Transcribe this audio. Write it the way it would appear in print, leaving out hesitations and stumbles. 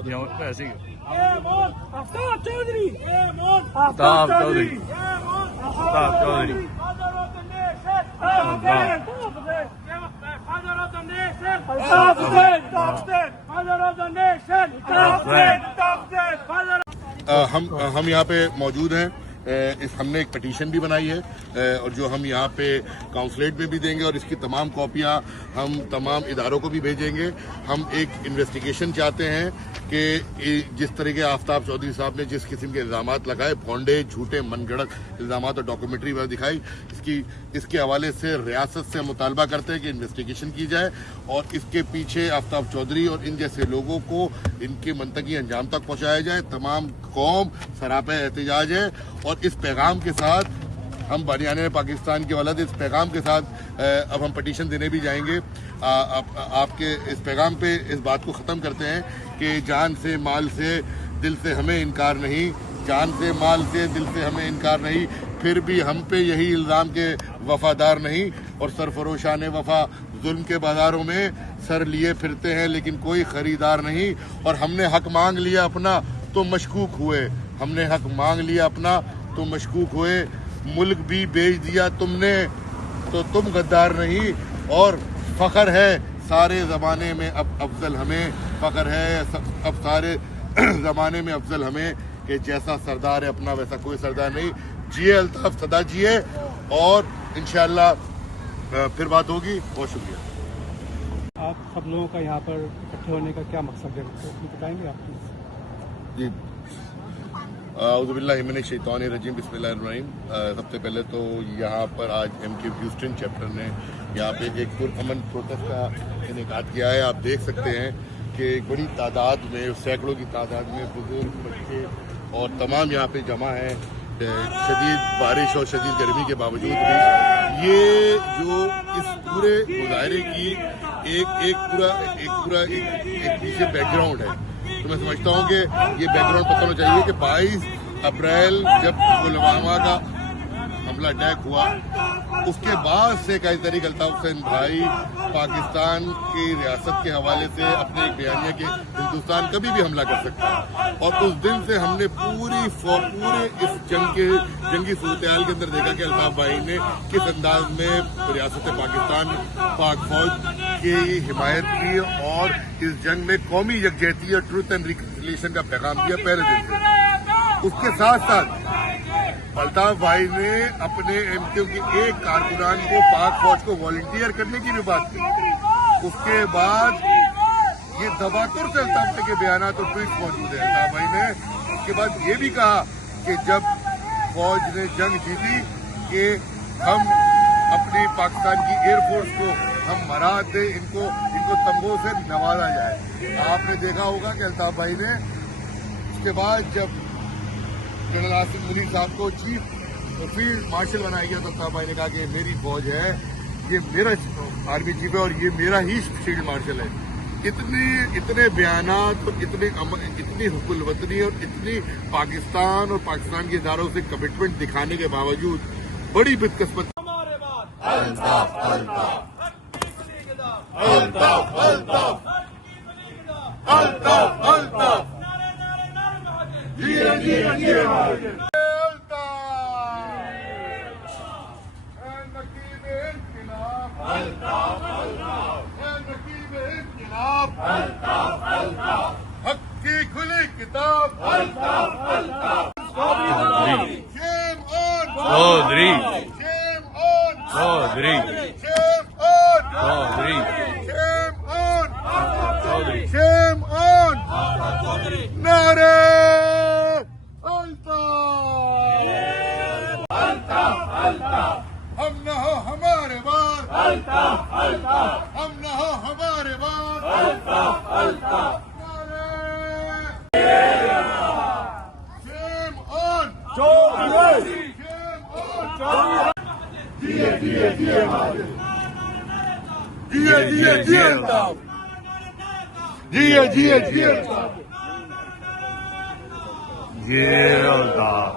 ایسے ہی آفتاب چودھری آفتاب چودھری آفتاب چودھری ہم یہاں پہ موجود ہیں. ہم نے ایک پٹیشن بھی بنائی ہے اور جو ہم یہاں پہ کاؤنسلیٹ میں بھی دیں گے اور اس کی تمام کاپیاں ہم تمام اداروں کو بھی بھیجیں گے. ہم ایک انویسٹیگیشن چاہتے ہیں کہ جس طریقے آفتاب چودھری صاحب نے جس قسم کے الزامات لگائے, بھونڈے جھوٹے من گھڑت الزامات اور ڈاکومنٹری وغیرہ دکھائی, اس کے حوالے سے ریاست سے مطالبہ کرتے ہیں کہ انویسٹیگیشن کی جائے اور اس کے پیچھے آفتاب چودھری اور ان جیسے لوگوں کو ان کے منطقی انجام تک پہنچایا جائے. تمام قوم سراپے احتجاج ہے اور اس پیغام کے ساتھ ہم بانیان پاکستان کے ولد اس پیغام کے ساتھ اب ہم پٹیشن دینے بھی جائیں گے. آپ کے اس پیغام پہ اس بات کو ختم کرتے ہیں کہ جان سے مال سے دل سے ہمیں انکار نہیں, جان سے مال سے دل سے ہمیں انکار نہیں, پھر بھی ہم پہ یہی الزام کے وفادار نہیں اور سرفروشان وفا ظلم کے بازاروں میں سر لیے پھرتے ہیں لیکن کوئی خریدار نہیں. اور ہم نے حق مانگ لیا اپنا تو مشکوک ہوئے, ہم نے حق مانگ لیا اپنا تو مشکوک ہوئے. ملک بھی بیچ دیا تم نے تو تم غدار نہیں. اور فخر ہے سارے زمانے میں اب افضل ہمیں, فخر ہے اب سارے زمانے میں افضل ہمیں کہ جیسا سردار ہے اپنا ویسا کوئی سردار نہیں. جیے الطاف, سدا جیے اور انشاءاللہ پھر بات ہوگی. بہت شکریہ. آپ سب لوگوں کا یہاں پر اکٹھے ہونے کا کیا مقصد ہے, بتائیں گے آپ؟ جی, اعوذ باللہ من الشیطان الرجیم, بسم اللہ الرحمن الرحیم. سب سے پہلے تو یہاں پر آج ایم کیو ہیوسٹن چیپٹر نے یہاں پہ ایک پرامن پروٹیسٹ کا انعقاد کیا ہے. آپ دیکھ سکتے ہیں کہ ایک بڑی تعداد میں, سینکڑوں کی تعداد میں بزرگ, بچے اور تمام یہاں پہ جمع ہیں. شدید بارش اور شدید گرمی کے باوجود بھی یہ جو اس پورے مظاہرے کی ایک پورا پیچھے بیک گراؤنڈ ہے. تو میں سمجھتا ہوں کہ یہ بیک گراؤنڈ پتہ ہونا چاہیے کہ 22 اپریل جب پلوامہ کا حملہ اٹیک ہوا اس کے بعد سے قائد تحریک الطاف حسین بھائی پاکستان کی ریاست کے حوالے سے اپنے ایک بیانیہ کے ہندوستان کبھی بھی حملہ کر سکتا ہے. اور اس دن سے ہم نے پورے اس جنگی صورتحال کے اندر دیکھا کہ الطاف بھائی نے کس انداز میں ریاست پاکستان پاک فوج کی حمایت کی اور اس جنگ میں قومی یکجہتی اور ٹروتھ اینڈ ریکنسیلیشن کا پیغام دیا پہلے دن سے. اس کے ساتھ ساتھ الطاف بھائی نے اپنے ایم کیو کے ایک کارکنان کو پاک فوج کو والنٹیئر کرنے کی بھی بات کی. اس کے بعد یہ دباتر سے الطاف بھائی کے بیانات اور ٹویٹ موجود ہیں. الطاف بھائی نے اس کے بعد یہ بھی کہا کہ جب فوج نے جنگ جیتی کہ ہم اپنی پاکستان کی ایئر فورس کو ہم مراد دیں, ان کو تمغوں سے نوازا جائے. آپ نے دیکھا ہوگا کہ الطاف بھائی نے اس کے بعد جب جنرل آصف منیر صاحب کو چیف فیلڈ مارشل بنایا گیا تو الطاف بھائی نے کہا کہ میری فوج ہے, یہ میرا آرمی چیف ہے اور یہ میرا ہی فیلڈ مارشل ہے. اتنے بیانات اور اتنی حب الوطنی اور اتنی پاکستان اور پاکستان کے اداروں سے کمٹمنٹ دکھانے کے باوجود بڑی بدقسمت. حق کی کھلی کتاب چودھری چودھری شیم آن نعرے الطاف. ہم نہ ہو ہمارے بعد, ہم نہ ہو ہمارے بعد. شیم آن چودھری. جیے جیے جیے جیے جیے الطاف, جیے جیے جیے الطاف, جیے الطاف.